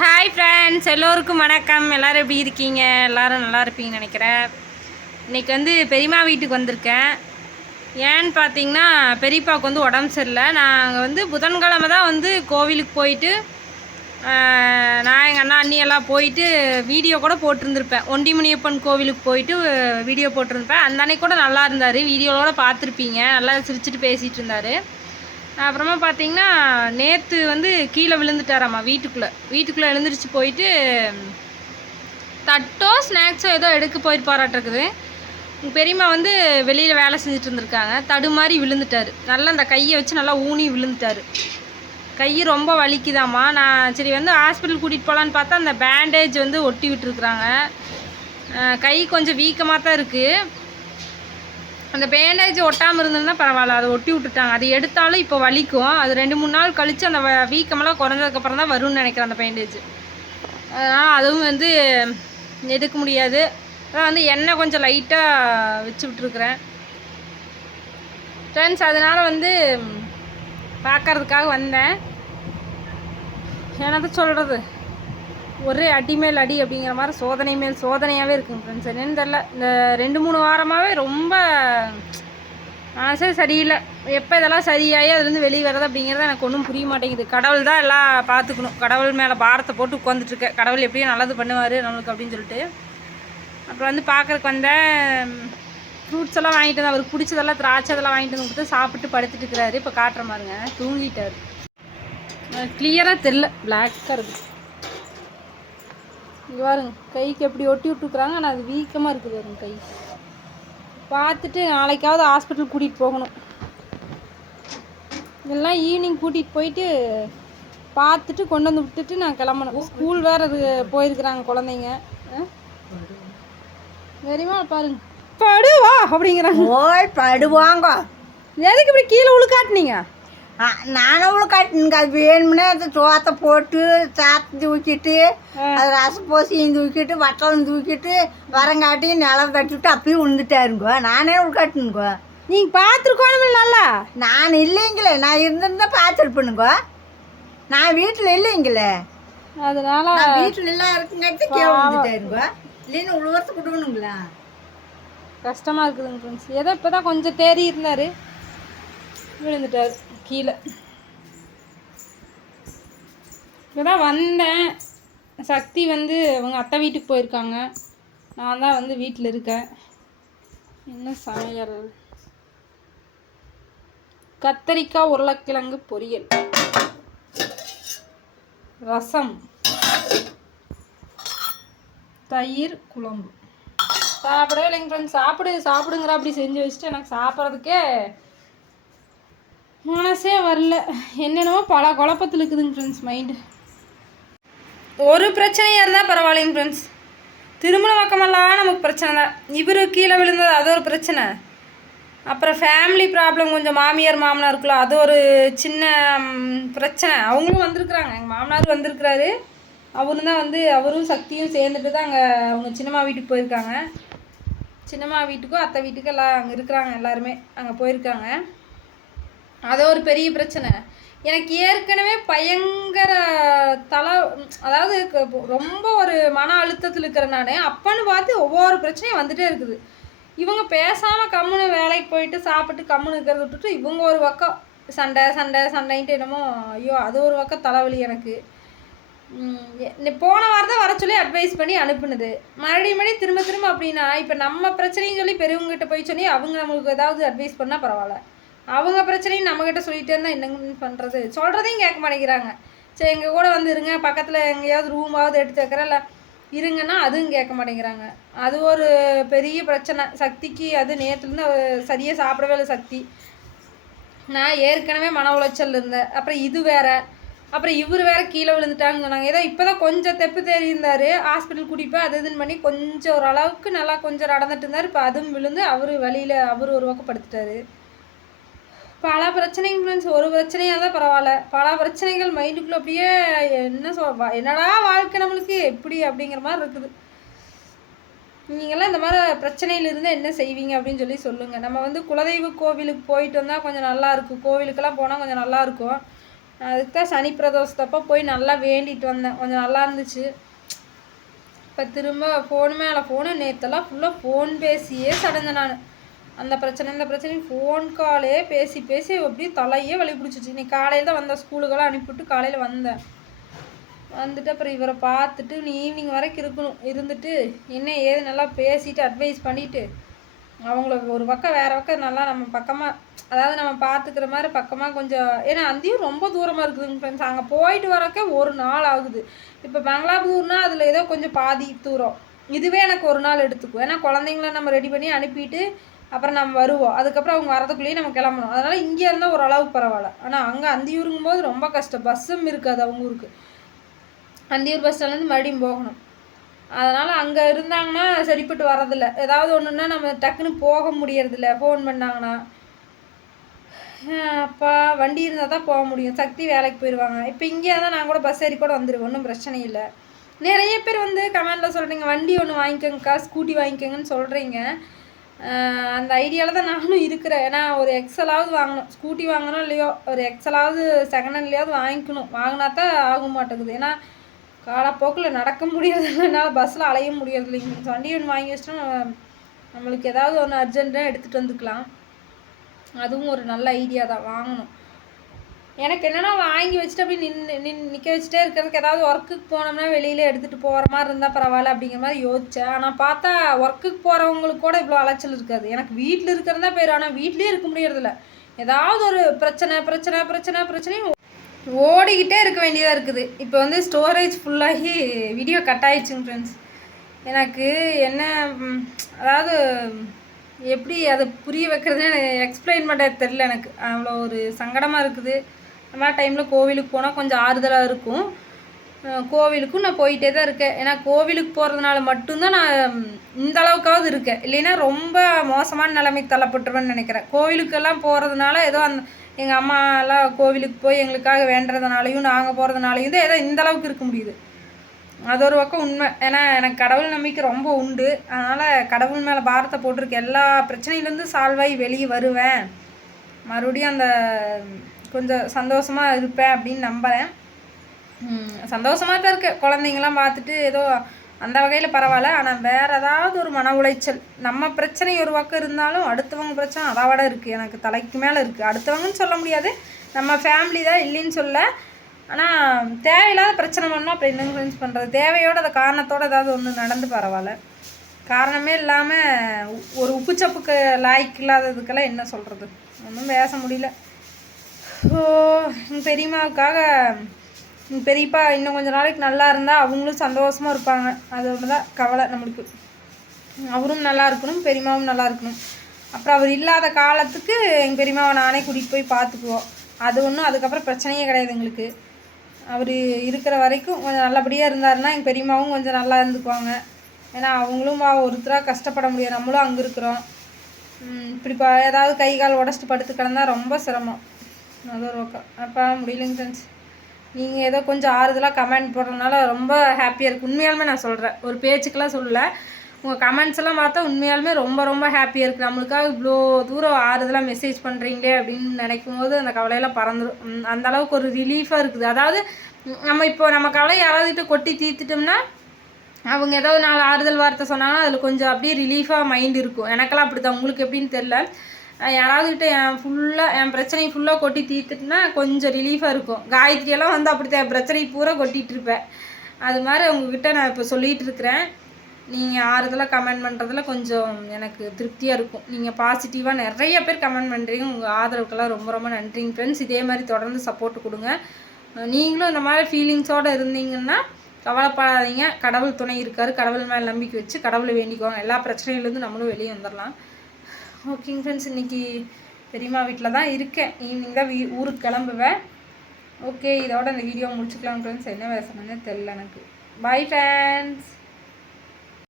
Hi friends எல்லோருக்கும் வணக்கம். எல்லாரும் எப்படி இருக்கீங்க? எல்லோரும் நல்லா இருப்பீங்கன்னு நினைக்கிறேன். இன்னைக்கு வந்து பெரியம்மா வீட்டுக்கு வந்திருக்கேன். ஏன்னு பார்த்தீங்கன்னா பெரியப்பாவுக்கு வந்து உடம்பு சரியில்லை. நாங்கள் வந்து புதன்கிழமை தான் வந்து கோவிலுக்கு போயிட்டு நான் எங்கள் அண்ணா அண்ணி எல்லாம் போயிட்டு வீடியோ கூட போட்டிருந்துருப்பேன். ஒண்டி முனியப்பன் கோவிலுக்கு போயிட்டு வீடியோ போட்டிருந்தேன் அந்த அன்னைக்கு கூட நல்லா இருந்தார். வீடியோவோட பார்த்துருப்பீங்க. நல்லா சிரிச்சிட்டு பேசிகிட்டு இருந்தார். அப்புறமா பார்த்தீங்கன்னா நேற்று வந்து கீழே விழுந்துட்டாராம்மா வீட்டுக்குள்ளே. வீட்டுக்குள்ளே எழுந்திரிச்சு போயிட்டு தட்டோ ஸ்நாக்ஸோ ஏதோ எடுக்க போயிருப்பாராட்டிருக்குது உங்க பெரியம்மா வந்து வெளியில் வேலை செஞ்சுட்டு இருந்திருக்காங்க. தடுமாறி விழுந்துட்டாரு. நல்லா அந்த கையை வச்சு நல்லா ஊனி விழுந்துட்டாரு. கை ரொம்ப வலிக்குதாம்மா. நான் சரி வந்து ஹாஸ்பிட்டல் கூட்டிகிட்டு போகலான்னு பார்த்தா அந்த பேண்டேஜ் வந்து ஒட்டி விட்டுருக்குறாங்க. கை கொஞ்சம் வீக்கமாக தான் இருக்குது அந்த பேண்டேஜ் ஒட்டாமல் இருந்திருந்தால் பரவாயில்ல. அதை ஒட்டி விட்டுட்டாங்க. அது எடுத்தாலும் இப்போ வலிக்கும். அது ரெண்டு மூணு நாள் கழித்து அந்த வ- வீக்கமெல்லாம் குறைஞ்சதுக்கப்புறம் தான் வரும்னு நினைக்கிறேன் அந்த பேண்டேஜ் அதனால் அதுவும் வந்து எடுக்க முடியாது. அதான் வந்து எண்ணெய் கொஞ்சம் லைட்டாக வச்சு விட்ருக்குறேன் ஃப்ரெண்ட்ஸ் அதனால் வந்து பார்க்கறதுக்காக வந்தேன். என்னது சொல்கிறது ஒரே அடி மேல் அடி அப்படிங்கிற மாதிரி சோதனை மேல் சோதனையாகவே இருக்குங்க ஃப்ரெண்ட்ஸ் என்னென்னு தெரில இந்த ரெண்டு மூணு வாரமாகவே ரொம்ப மனசே சரியில்லை. எப்போ இதெல்லாம் சரியாகி அதுலேருந்து வெளியே வர்றது அப்படிங்கிறது எனக்கு ஒன்றும் புரிய மாட்டேங்குது. கடவுள் தான் எல்லாம் பார்த்துக்கணும். கடவுள் மேலே பாரத்தை போட்டு உட்காந்துட்ருக்கேன் கடவுள் எப்படியும் நல்லது பண்ணுவார் நம்மளுக்கு அப்படின்னு சொல்லிட்டு. அப்புறம் வந்து பார்க்குறக்கு வந்தேன். ஃப்ரூட்ஸ் எல்லாம் வாங்கிட்டு வந்து அவருக்கு பிடிச்சதெல்லாம் திராட்சை அதெல்லாம் வாங்கிட்டு வந்து கொடுத்து சாப்பிட்டு படுத்துட்டு இருக்கிறாரு. இப்போ காட்டுற மாதிரிங்க. தூங்கிட்டாரு. கிளியராக தெரில பிளாக்காக இருக்குது இங்கே பாருங்க கைக்கு எப்படி ஒட்டி விட்டுருக்குறாங்க ஆனால் அது வீக்கமாக இருக்குது பாருங்க கை. பார்த்துட்டு நாளைக்காவது ஹாஸ்பிட்டல் கூட்டிகிட்டு போகணும். இதெல்லாம் ஈவினிங் கூட்டிகிட்டு போயிட்டு பார்த்துட்டு கொண்டு வந்து விட்டுட்டு நான் கிளம்பணும். ஸ்கூல் வேறு போயிருக்கிறாங்க குழந்தைங்க? வெறிமா பாருங்க. படுவா அப்படிங்கிறாங்க. ஓய் படுவாங்க. எதுக்கு இப்படி கீழே உழுக்காட்டினீங்க? நானும் கட்டுனுங்க அது வேணும்னே அது சோத்தை போட்டு சாத்து தூக்கிட்டு அது ரசம் போசியும் தூக்கிட்டு வட்டலம் தூக்கிட்டு வரங்காட்டி நிலம் தட்டிவிட்டு அப்பயும் விழுந்துட்டாருங்க நானே உள்காட்டுனுங்க நீங்கள் பார்த்துருக்கோணுமே நல்லா? நான் இல்லைங்களே நான் இருந்திருந்தா பார்த்துருப்பேனுங்க நான் வீட்டில் இல்லைங்களே. அதனால நான் வீட்டில் எல்லாம் இருக்குங்காட்டி கீழே விழுந்துட்டாருங்க இல்லைன்னு உழுவத்து விடுவணுங்களா கஷ்டமாக இருக்குதுங்க ஃப்ரெண்ட்ஸ் ஏதோ இப்போ தான் கொஞ்சம் தேறி இருந்தார். விழுந்துட்டார். கீழே. இப்போ தான் வந்தேன். சக்தி வந்து அவங்க அத்தை வீட்டுக்கு போயிருக்காங்க. நான் தான் வந்து வீட்டில் இருக்கேன். என்ன சமையல்? கத்தரிக்காய் உருளைக்கிழங்கு பொரியல். ரசம். தயிர் குழம்பு. சாப்பிடவே இல்லைங்க ஃப்ரெண்ட்ஸ் சாப்பிடு சாப்பிடுங்கிற அப்படி செஞ்சு வச்சுட்டு எனக்கு சாப்பிட்றதுக்கே மனசே வரல. என்னென்னமோ பல குழப்பத்தில் இருக்குதுங்க ஃப்ரெண்ட்ஸ் மைண்டு ஒரு பிரச்சனையாக இருந்தால் பரவாயில்லைங்க ஃப்ரெண்ட்ஸ் திருமண பக்கமெல்லாம் நமக்கு பிரச்சனை தான். இவர் கீழே விழுந்தது அது ஒரு பிரச்சனை. அப்புறம் ஃபேமிலி ப்ராப்ளம் கொஞ்சம் மாமியார் மாமனாருக்குள்ள அது ஒரு சின்ன பிரச்சனை. அவங்களும் வந்திருக்குறாங்க. எங்கள் மாமனார் வந்திருக்கிறாரு. அவரும் தான் வந்து அவரும் சக்தியும் சேர்ந்துட்டு தான் அங்கே அவங்க சின்னம்மா வீட்டுக்கு போயிருக்காங்க. சின்னம்மா வீட்டுக்கும் அத்தை வீட்டுக்கும் எல்லாம் அங்கே இருக்கிறாங்க எல்லாருமே. அங்கே போயிருக்காங்க. அது ஒரு பெரிய பிரச்சனை. எனக்கு ஏற்கனவே பயங்கர தலை அதாவது க- ரொம்ப ஒரு மன அழுத்தத்தில் இருக்கிற நான். அப்பன்னு பார்த்து ஒவ்வொரு பிரச்சனையும் வந்துகிட்டே இருக்குது. இவங்க பேசாமல் கம்முன்னு வேலைக்கு போயிட்டு சாப்பிட்டு கம்முன்னு இருக்கிறத விட்டுட்டு இவங்க ஒரு பக்கம் சண்டை சண்டை சண்டைன்ட்டு என்னமோ ஐயோ அது ஒரு பக்கம் தலைவலி எனக்கு. போன வாரம் தான் வர சொல்லி அட்வைஸ் பண்ணி அனுப்புனது. மறுபடியும் மறுபடியும் திரும்ப திரும்ப அப்படின்னா இப்போ நம்ம பிரச்சனையும் சொல்லி பெரியவங்ககிட்ட போய் சொல்லி அவங்க நம்மளுக்கு ஏதாவது அட்வைஸ் பண்ணால் பரவாயில்ல. அவங்க பிரச்சனையும் நம்மக்கிட்ட சொல்லிகிட்டே இருந்தால் என்னங்க பண்ணுறது சொல்கிறதையும் கேட்க மாட்டேங்கிறாங்க. சரி எங்கள் கூட வந்து இருங்க. பக்கத்தில் எங்கேயாவது ரூமாவது எடுத்து வைக்கிறேன். இல்லை இருங்கன்னா அதுவும் கேட்க மாட்டேங்கிறாங்க. அது ஒரு பெரிய பிரச்சனை. சக்திக்கு அது நேற்றுலேருந்து சரியாக சாப்பிடவே இல்லை சக்தி. நான் ஏற்கனவே மன உளைச்சல் இருந்தேன். அப்புறம் இது வேற. அப்புறம் இவர் வேற கீழே விழுந்துட்டாங்கன்னு சொன்னாங்க. ஏதோ இப்போ தான் கொஞ்சம் தெப்பு தெரியிருந்தார் ஹாஸ்பிட்டல் கூட்டிட்டு அது இதுன்னு பண்ணி கொஞ்சம் ஓரளவுக்கு நல்லா கொஞ்சம் நடந்துட்டு இருந்தார். இப்போ அதுவும் விழுந்து அவர் வழியில் அவர் ஒரு பக்கம் படுத்துட்டாரு. பல பிரச்சனைங்க ஃப்ரெண்ட்ஸ் ஒரு பிரச்சனையாக தான் பரவாயில்ல. பல பிரச்சனைகள் மைண்டுக்குள்ளே அப்படியே என்ன சொல் வா- என்னடா வாழ்க்கை நம்மளுக்கு? எப்படி அப்படிங்கிற மாதிரி இருக்குது. நீங்களாம் இந்த மாதிரி பிரச்சனையிலிருந்து என்ன செய்வீங்க அப்படின்னு சொல்லி சொல்லுங்கள் நம்ம வந்து குலதெய்வ கோவிலுக்கு போயிட்டு வந்தால் கொஞ்சம் நல்லா இருக்கும். கோவிலுக்கெல்லாம் போனால் கொஞ்சம் நல்லா இருக்கும். அதுக்கு தான் சனி பிரதோஷத்தப்போ போய் நல்லா வேண்டிட்டு வந்தேன். கொஞ்சம் நல்லா இருந்துச்சு. இப்போ திரும்ப ஃபோன் மேலே ஃபோனு நேற்றெல்லாம் ஃபுல்லாக ஃபோன் பேசியே சடந்தேன் நான். அந்த பிரச்சனை இந்த பிரச்சனை ஃபோன் காலே பேசி பேசி அப்படியே தலையே வலி பிடிச்சிச்சு இன்னைக்கு காலையில் தான் வந்தேன் ஸ்கூலுக்கெல்லாம் அனுப்பிவிட்டு காலையில் வந்தேன். வந்துட்டு அப்புறம் இவரை பார்த்துட்டு நீ ஈவினிங் வரைக்கும் இருக்கணும். இருந்துட்டு என்ன ஏது நல்லா பேசிட்டு அட்வைஸ் பண்ணிவிட்டு அவங்கள ஒரு பக்கம் வேறு பக்கம் நல்லா நம்ம பக்கமாக அதாவது நம்ம பார்த்துக்கிற மாதிரி பக்கமாக கொஞ்சம் ஏன்னா அந்தியும் ரொம்ப தூரமாக இருக்குதுங்க ஃப்ரெண்ட்ஸ் அங்கே போயிட்டு வரக்கே ஒரு நாள் ஆகுது. இப்போ பெங்களாபூர்னால் அதில் ஏதோ கொஞ்சம் பாதி தூரம். இதுவே எனக்கு ஒரு நாள் எடுத்துக்கும். ஏன்னா குழந்தைங்கள நம்ம ரெடி பண்ணி அனுப்பிட்டு அப்புறம் நம்ம வருவோம். அதுக்கப்புறம் அவங்க வரதுக்குள்ளேயே நம்ம கிளம்பணும். அதனால் இங்கே இருந்தால் ஓரளவுக்கு பரவாயில்ல. ஆனால் அங்கே அந்தியூருங்கும் போது ரொம்ப கஷ்டம். பஸ்ஸும் இருக்காது அவங்க ஊருக்கு. அந்தியூர் பஸ் ஸ்டாண்ட்லேருந்து மறுபடியும் போகணும். அதனால் அங்கே இருந்தாங்கன்னா சரிப்பட்டு வரதில்ல ஏதாவது ஒன்றுன்னா நம்ம டக்குன்னு போக முடியறதில்ல. ஃபோன் பண்ணாங்கன்னா அப்பா வண்டி இருந்தால் தான் போக முடியும். சக்தி வேலைக்கு போயிடுவாங்க இப்போ இங்கே தான் நான் கூட பஸ் ஏறி கூட வந்துடுவேன் ஒன்றும் பிரச்சனை இல்லை. நிறைய பேர் வந்து கமெண்டில் சொல்கிறீங்க வண்டி ஒன்று வாங்கிக்கோங்கக்கா ஸ்கூட்டி வாங்கிக்கோங்கன்னு சொல்கிறீங்க அந்த ஐடியாவில் தான் நானும் இருக்கிறேன். ஏன்னா ஒரு எக்ஸலாவது வாங்கணும். ஸ்கூட்டி வாங்கணும் இல்லையோ ஒரு எக்ஸலாவது செகண்ட் ஹேண்ட்லேயாவது வாங்கிக்கணும். வாங்கினா தான் ஆக மாட்டேங்குது. ஏன்னா காலப்போக்கில் நடக்க முடியறதில்ல என்னால் பஸ்ஸில் அலைய முடியறது இல்லைங்க வண்டி ஒன்று வாங்கி வச்சிட்டோம் நம்மளுக்கு ஏதாவது ஒன்று அர்ஜென்ட்டாக எடுத்துகிட்டு வந்துக்கலாம். அதுவும் ஒரு நல்ல ஐடியா தான். வாங்கணும். எனக்கு என்னென்னா வாங்கி வச்சுட்டு அப்படியே நின்று நின் நிற்க வச்சுட்டே இருக்கிறதுக்கு ஏதாவது ஒர்க்குக்கு போனோம்னா வெளியில் எடுத்துகிட்டு போகிற மாதிரி இருந்தால் பரவாயில்ல அப்படிங்கிற மாதிரி யோசித்தேன் ஆனால் பார்த்தா ஒர்க்குக்கு போகிறவங்களுக்கு கூட இவ்வளோ அலைச்சல் இருக்காது. எனக்கு வீட்டில் இருக்கிறதா பேர். ஆனால் வீட்லேயே இருக்க முடியறதில்ல. ஏதாவது ஒரு பிரச்சனை பிரச்சனை பிரச்சனை பிரச்சனையும் ஓடிக்கிட்டே இருக்க வேண்டியதாக இருக்குது. இப்போ வந்து ஸ்டோரேஜ் ஃபுல்லாகி வீடியோ கட் ஆயிடுச்சுங்க ஃப்ரெண்ட்ஸ் எனக்கு என்ன அதாவது எப்படி அதை புரிய வைக்கிறதுன்னு எனக்கு எக்ஸ்பிளைன் பண்ண தெரில எனக்கு. அவ்வளோ ஒரு சங்கடமாக இருக்குது. அந்த மாதிரி டைமில் கோவிலுக்கு போனால் கொஞ்சம் ஆறுதலாக இருக்கும். கோவிலுக்கும் நான் போயிட்டே தான் இருக்கேன். ஏன்னா கோவிலுக்கு போகிறதுனால மட்டும்தான் நான் இந்த அளவுக்காவது இருக்கேன். இல்லைன்னா ரொம்ப மோசமான நிலைமைக்கு தள்ளப்பட்டுருவேன்னு நினைக்கிறேன். கோவிலுக்கெல்லாம் போகிறதுனால ஏதோ அந்த எங்கள் அம்மாலாம் கோவிலுக்கு போய் எங்களுக்காக வேண்டுறதுனாலையும் நாங்கள் போகிறதுனாலையும் தான் ஏதோ இந்த அளவுக்கு இருக்க முடியுது. அது ஒரு பக்கம் உண்மை. ஏன்னா எனக்கு கடவுள் நம்பிக்கை ரொம்ப உண்டு. அதனால் கடவுள் மேலே பாரத்தை போட்டிருக்க எல்லா பிரச்சனையிலேருந்து சால்வ் ஆகி வெளியே வருவேன். மறுபடியும் அந்த கொஞ்சம் சந்தோஷமாக இருப்பேன் அப்படின்னு நம்புகிறேன் சந்தோஷமாக தான் இருக்குது குழந்தைங்களாம் பார்த்துட்டு ஏதோ அந்த வகையில் பரவாயில்ல. ஆனால் வேறு ஏதாவது ஒரு மன உளைச்சல் நம்ம பிரச்சனை ஒரு பக்கம் இருந்தாலும் அடுத்தவங்க பிரச்சனை அதை விட இருக்குது எனக்கு தலைக்கு மேலே இருக்குது அடுத்தவங்கன்னு சொல்ல முடியாது. நம்ம ஃபேமிலி தான் இல்லைன்னு சொல்ல. ஆனால் தேவையில்லாத பிரச்சனை பண்ணோம் அப்போ இன்ஃப்ளூயன்ஸ் பண்ணுறது தேவையோட அந்த காரணத்தோட ஏதாவது ஒன்று நடந்து பரவாயில்ல. காரணமே இல்லாமல் ஒரு உப்புச்சப்புக்கு லாய்க்கு இல்லாததுக்கெல்லாம் என்ன சொல்கிறது ஒன்றும் பேச முடியல. ஓ எங்கள் பெரியம்மாவுக்காக எங்கள் பெரியப்பா இன்னும் கொஞ்சம் நாளைக்கு நல்லா இருந்தால் அவங்களும் சந்தோஷமாக இருப்பாங்க. அது ஒன்று தான் கவலை நம்மளுக்கு. அவரும் நல்லா இருக்கணும் பெரியம்மாவும் நல்லா இருக்கணும். அப்புறம் அவர் இல்லாத காலத்துக்கு எங்கள் பெரியம்மாவை நானே கூட்டிகிட்டு போய் பார்த்துக்குவோம். அது ஒன்றும் அதுக்கப்புறம் பிரச்சனையே கிடையாது எங்களுக்கு. அவர் இருக்கிற வரைக்கும் கொஞ்சம் நல்லபடியாக இருந்தாருன்னா எங்கள் பெரியம்மாவும் கொஞ்சம் நல்லா இருந்துக்குவாங்க. ஏன்னா அவங்களும் ஒருத்தராக கஷ்டப்பட முடியாது. நம்மளும் அங்கே இருக்கிறோம். இப்படி ஏதாவது கை கால் உடச்சிட்டு படுத்து கிடந்தா ரொம்ப சிரமம். அது ஒரு அப்போ முடியலைங்க ஃப்ரெண்ட்ஸ் நீங்கள் ஏதோ கொஞ்சம் ஆறுதலாக கமெண்ட் போடுறதுனால ரொம்ப ஹாப்பியாக இருக்குது உண்மையாலுமே நான் சொல்கிறேன் ஒரு பேச்சுக்கெல்லாம் சொல்லலை. உங்கள் கமெண்ட்ஸ் எல்லாம் பார்த்தா உண்மையாலுமே ரொம்ப ரொம்ப ஹாப்பியாக இருக்குது நம்மளுக்காக இவ்வளோ தூரம் ஆறுதலாக மெசேஜ் பண்ணுறீங்களே அப்படின்னு நினைக்கும் போது அந்த கவலையெல்லாம் பறந்துடும் அந்த அளவுக்கு ஒரு ரிலீஃபாக இருக்குது. அதாவது நம்ம இப்போ நம்ம கவலை யாராவதுகிட்ட கொட்டி தீர்த்துட்டோம்னா அவங்க ஏதாவது நாலு ஆறுதல் வார்த்தை சொன்னாங்கன்னா அதில் கொஞ்சம் அப்படியே ரிலீஃபாக மைண்ட் இருக்கும். எனக்கெல்லாம் அப்படி தான் உங்களுக்கு எப்படின்னு தெரில யாராவது கிட்ட என் ஃபுல்லாக என் பிரச்சனையை ஃபுல்லாக கொட்டி தீர்த்துட்டுனா கொஞ்சம் ரிலீஃபாக இருக்கும். காயத்ரி எல்லாம் வந்து அப்படி தான் பிரச்சனை பூரா கொட்டிகிட்டு இருப்பேன் அது மாதிரி உங்ககிட்ட நான் இப்போ சொல்லிகிட்டு இருக்கிறேன். நீங்கள் ஆறுதலாக கமெண்ட் பண்ணுறதுல கொஞ்சம் எனக்கு திருப்தியாக இருக்கும். நீங்கள் பாசிட்டிவாக நிறைய பேர் கமெண்ட் பண்ணுறீங்க உங்கள் ஆதரவுக்கெல்லாம் ரொம்ப ரொம்ப நன்றிங்க ஃப்ரெண்ட்ஸ் இதே மாதிரி தொடர்ந்து சப்போர்ட் கொடுங்க. நீங்களும் இந்த மாதிரி ஃபீலிங்ஸோடு இருந்தீங்கன்னா கவலைப்படாதீங்க. கடவுள் துணை இருக்காரு. கடவுள் மேலே நம்பிக்கை வச்சு கடவுளை வேண்டிக்குவாங்க எல்லா பிரச்சனையிலேருந்து நம்மளும் வெளியே வந்துடலாம் ஓகேங்க ஃப்ரெண்ட்ஸ் இன்னைக்கு பெரியம்மா வீட்டில் தான் இருக்கேன். ஈவினிங் தான் வீ ஊருக்கு கிளம்புவேன். ஓகே இதோட இந்த வீடியோ முடிச்சுக்கலாம் ஃப்ரெண்ட்ஸ் என்ன பேசணும்னு தெரில எனக்கு. Bye friends